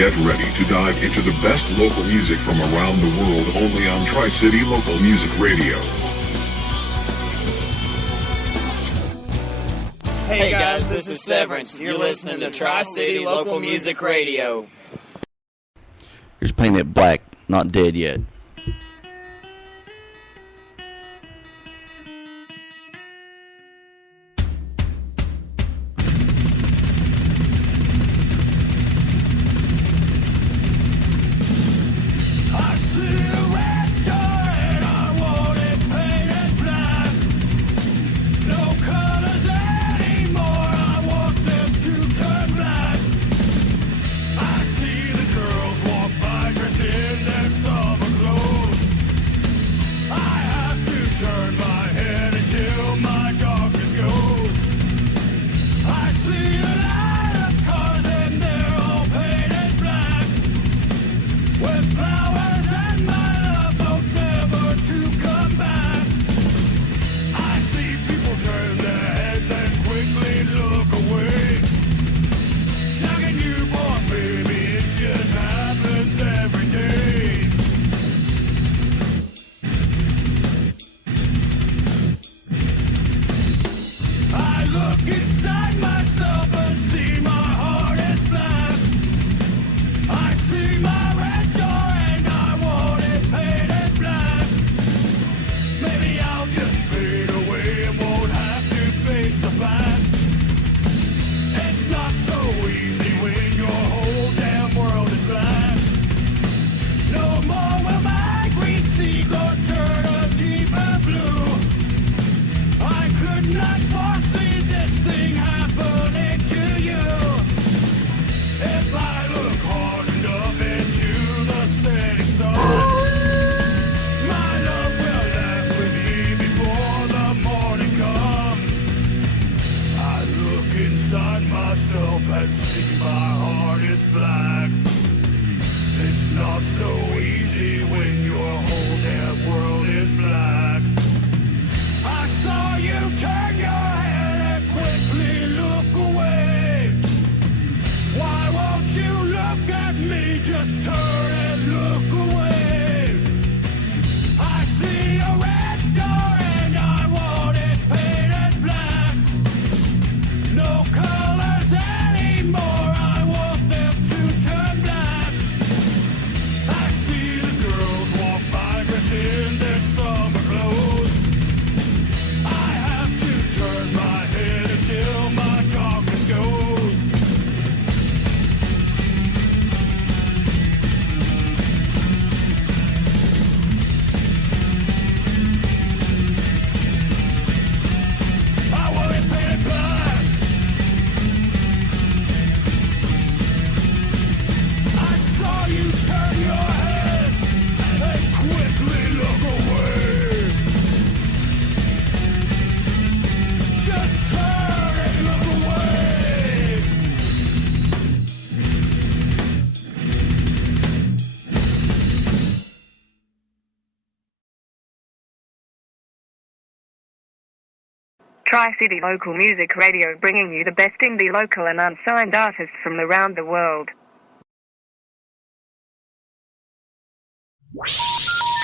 Get ready to dive into the best local music from around the world only on Tri-City Local Music Radio. Hey guys, this is Severance. You're listening to Tri-City Local Music Radio. Just paint it black, not dead yet. Tri-City Local Music Radio, bringing you the best indie local and unsigned artists from around the world.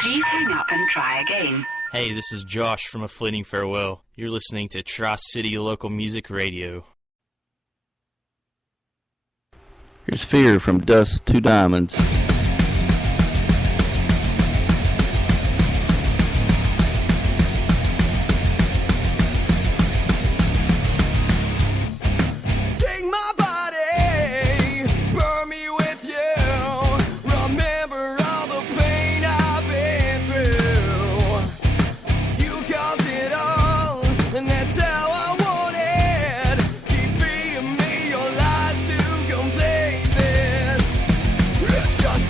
Please hang up and try again. Hey, this is Josh from A Fleeting Farewell. You're listening to Tri-City Local Music Radio. Here's Fear from Dust to Diamonds. Just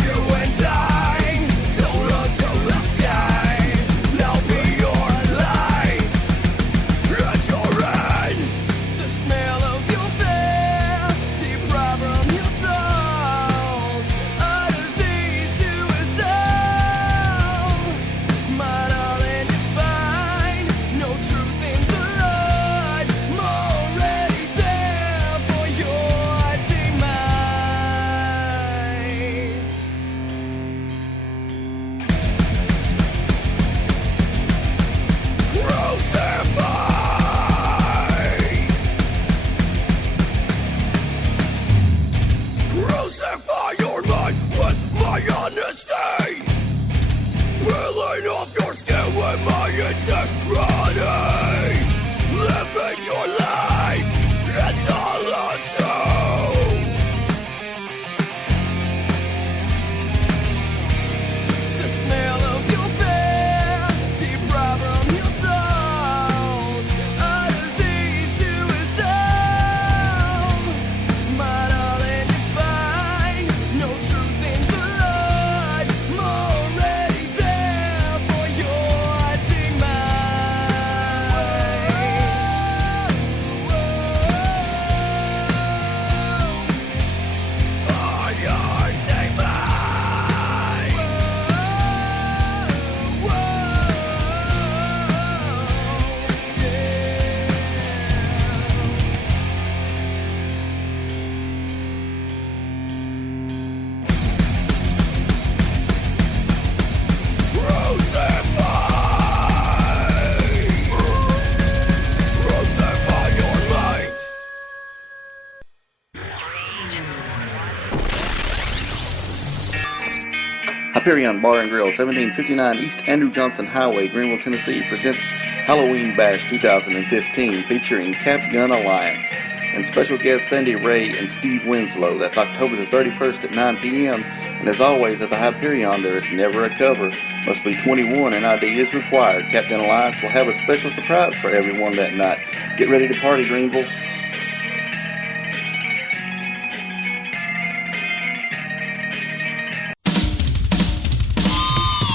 Hyperion Bar and Grill, 1759 East Andrew Johnson Highway, Greenville, Tennessee, presents Halloween Bash 2015 featuring Cap Gun Alliance and special guests Sandy Ray and Steve Winslow. That's October the 31st at 9 p.m. And as always, at the Hyperion, there is never a cover. Must be 21 and ID is required. Cap Gun Alliance will have a special surprise for everyone that night. Get ready to party, Greenville.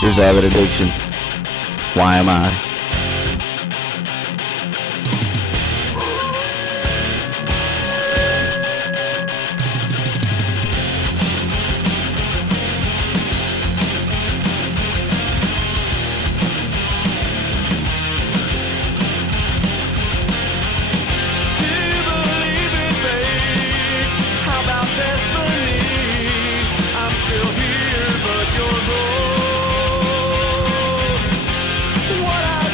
Here's Avid Addiction. Why am I? What I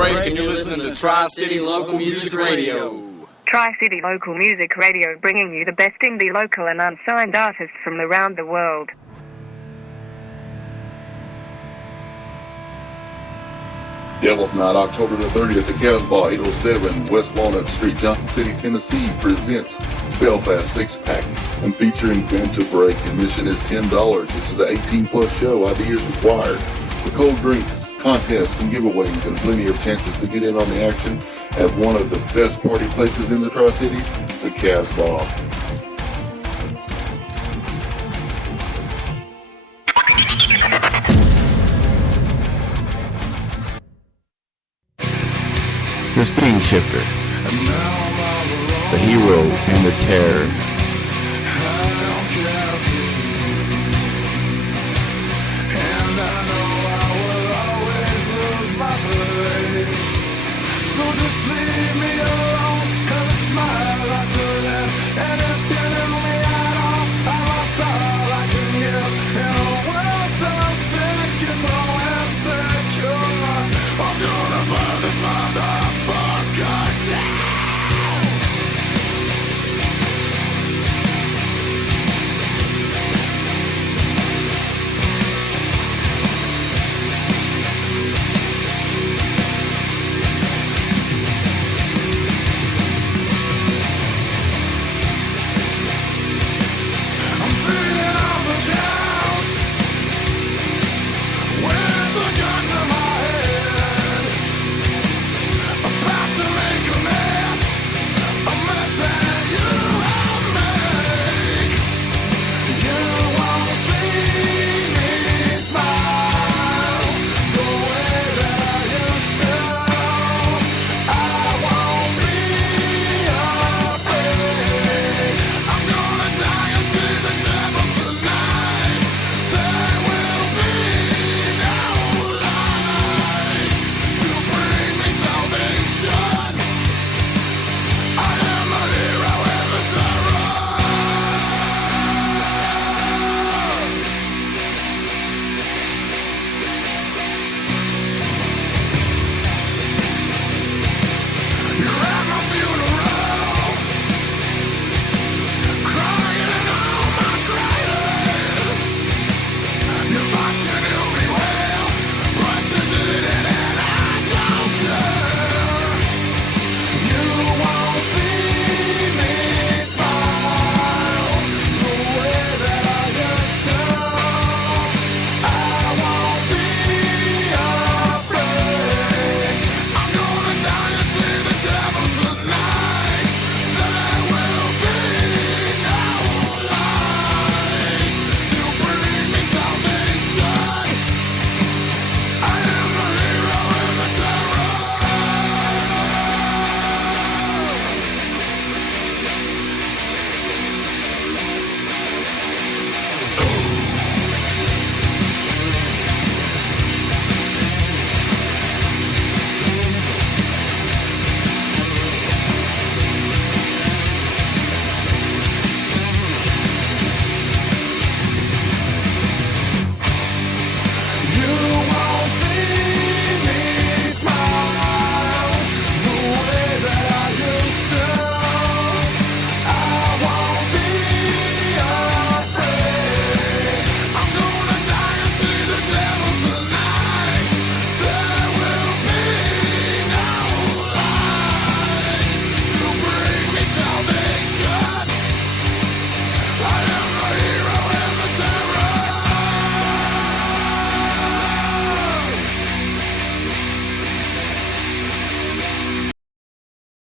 break, and you're listening to Tri-City Local Music Radio. Tri-City Local Music Radio, bringing you the best indie local and unsigned artists from around the world. Devil's Night, October the 30th at Casbah, 807 West Walnut Street, Johnson City, Tennessee, presents Belfast 6-Pack and featuring Bend to Break. Admission is $10. This is an 18-plus show. Ideas required for cold drinks, contests, and giveaways, and plenty of chances to get in on the action at one of the best party places in the Tri-Cities, the Casbah. Christine Shifter, the hero and the terror. So just leave